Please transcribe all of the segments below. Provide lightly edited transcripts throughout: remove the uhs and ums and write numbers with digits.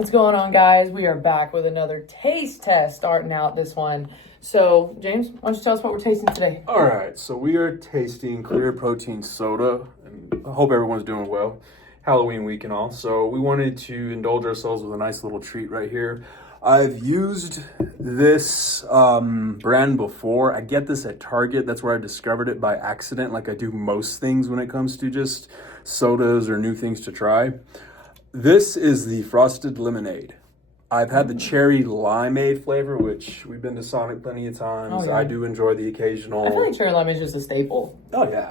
What's going on, guys? We are back with another taste test starting out this one. So, James, why don't you tell us what we're tasting today? All right, so we are tasting clear protein soda, and I hope everyone's doing well. Halloween week and all, so we wanted to indulge ourselves with a nice little treat right here. I've used this brand before. I get this at Target. That's where I discovered it by accident, like I do most things when it comes to just sodas or new things to try. This is the Frosted Lemonade. I've had the cherry limeade flavor, which we've been to Sonic plenty of times. Oh, yeah. I do enjoy the occasional. I feel like cherry lime is just a staple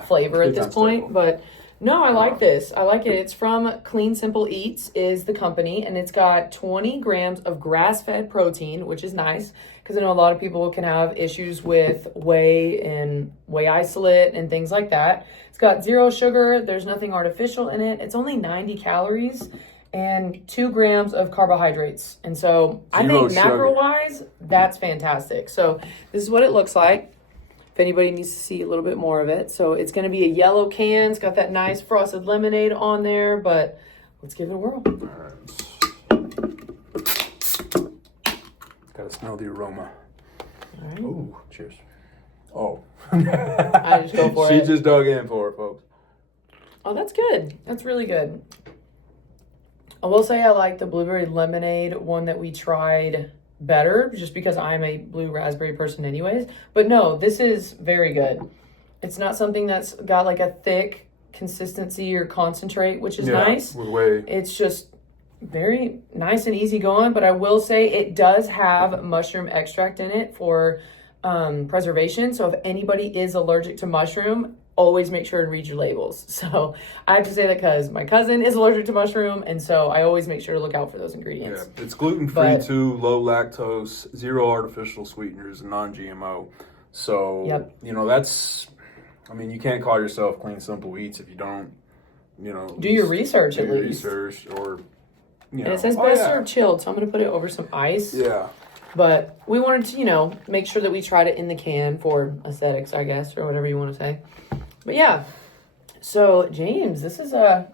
flavor at Big this time point, staple. but no, I like this. I like it. It's from Clean Simple Eats is the company, and it's got 20 grams of grass-fed protein, which is nice because I know a lot of people can have issues with whey and whey isolate and things like that. It's got 0 sugar. There's nothing artificial in it. It's only 90 calories and 2 grams of carbohydrates. And so I think macro-wise, that's fantastic. So this is what it looks like. If anybody needs to see a little bit more of it. So it's going to be a yellow can. It's got that nice frosted lemonade on there, but let's give it a whirl. All right. Gotta smell the aroma. All right. Ooh, cheers. Oh. I just go for she it. just dug in for it, folks. Oh, that's good. That's really good. I will say I like the blueberry lemonade one that we tried better just because I'm a blue raspberry person anyways. But no, this is very good. It's not something that's got like a thick consistency or concentrate, which is nice. With whey. It's just very nice and easy going. But I will say it does have mushroom extract in it for preservation. So if anybody is allergic to mushroom, always make sure to read your labels. So I have to say that because my cousin is allergic to mushroom, and so I always make sure to look out for those ingredients. Yeah, it's gluten-free too, low lactose, 0 artificial sweeteners, non-GMO. So, you know, that's, I mean, you can't call yourself Clean Simple Eats if you don't, you know. Do your research at least. Research or, you know. And it says best served chilled, so I'm going to put it over some ice. Yeah. But we wanted to, you know, make sure that we tried it in the can for aesthetics, I guess, or whatever you want to say. But yeah, so James, this is a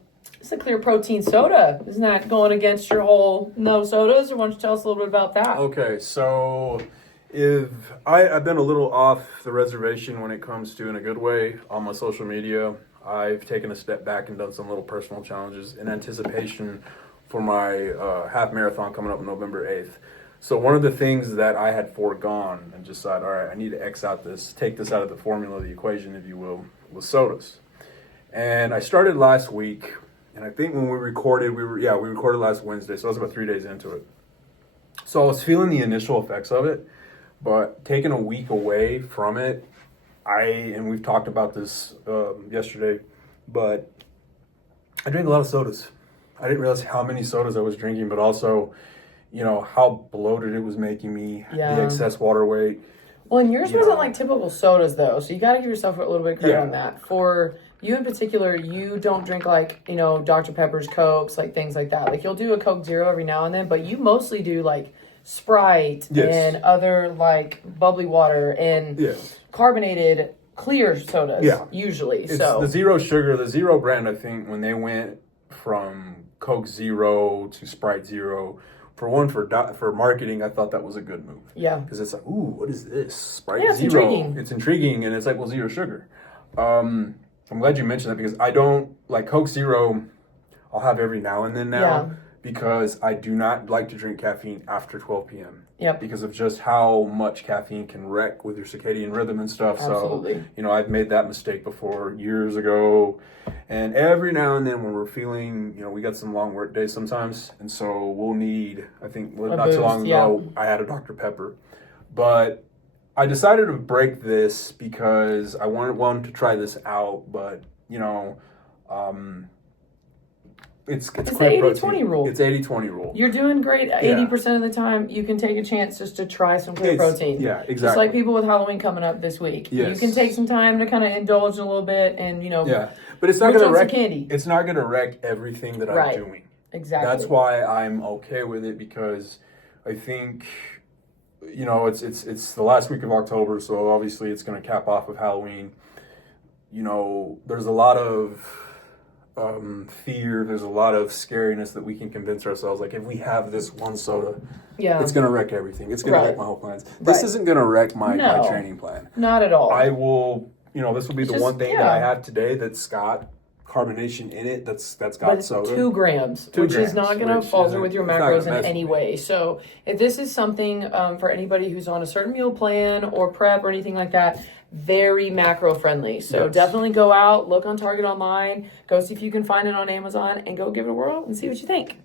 clear protein soda. Isn't that going against your whole no sodas? Or why don't you tell us a little bit about that? Okay, so if I've been a little off the reservation when it comes to, in a good way, on my social media. I've taken a step back and done some little personal challenges in anticipation for my half marathon coming up on November 8th. So one of the things that I had foregone and just said, all right, I need to take this out of the formula, the equation, if you will, was sodas. And I started last week, and I think when we recorded, we recorded last Wednesday, so I was about 3 days into it. So I was feeling the initial effects of it, but taking a week away from it, and we've talked about this yesterday, but I drank a lot of sodas. I didn't realize how many sodas I was drinking, but also, you know, how bloated it was making me, the excess water weight. Well, and yours wasn't like typical sodas, though, so you got to give yourself a little bit of credit on that. For you in particular, you don't drink like, you know, Dr. Pepper's, Cokes, like things like that. Like you'll do a Coke Zero every now and then, but you mostly do like Sprite and other like bubbly water and carbonated clear sodas usually. It's so the zero sugar, the Zero brand, I think, when they went from Coke Zero to Sprite Zero, for marketing, I thought that was a good move. Yeah. Because it's like, ooh, what is this? Sprite it's Zero. intriguing. It's intriguing, and it's like, well, zero sugar. I'm glad you mentioned that because I don't, like Coke Zero, I'll have every now and then because I do not like to drink caffeine after 12 p.m. Yep. Because of just how much caffeine can wreck with your circadian rhythm and stuff. Absolutely. So, you know, I've made that mistake before years ago. And every now and then when we're feeling, you know, we got some long work days sometimes. And so we'll need, I think, not too long ago, I had a Dr. Pepper. But I decided to break this because I wanted to try this out. But, you know, it's the 80-20 rule. It's 80-20 rule. You're doing great. 80% of the time, you can take a chance just to try some clear protein. Yeah, exactly. Just like people with Halloween coming up this week. Yes. You can take some time to kind of indulge a little bit and, you know, but it's not going to wreck candy. It's not going to wreck everything that I'm doing. Exactly. That's why I'm okay with it because I think, you know, it's the last week of October, so obviously it's going to cap off with Halloween. You know, there's a lot of fear. There's a lot of scariness that we can convince ourselves. Like if we have this one soda, Yeah. it's going to wreck everything. It's going Right. to wreck my whole plans. This Right. isn't going to wreck my No. training plan. Not at all. I will, this will be It's the just- one thing yeah. that I have today that's got carbonation in it. That's got But it's soda. 2 grams, 2 which is grams, not going to which falter isn't- with your it's not macros gonna in mess any with me. way. So if this is something for anybody who's on a certain meal plan or prep or anything like that, very macro friendly. So Yes. definitely go out, look on Target online, go see if you can find it on Amazon, and go give it a whirl and see what you think.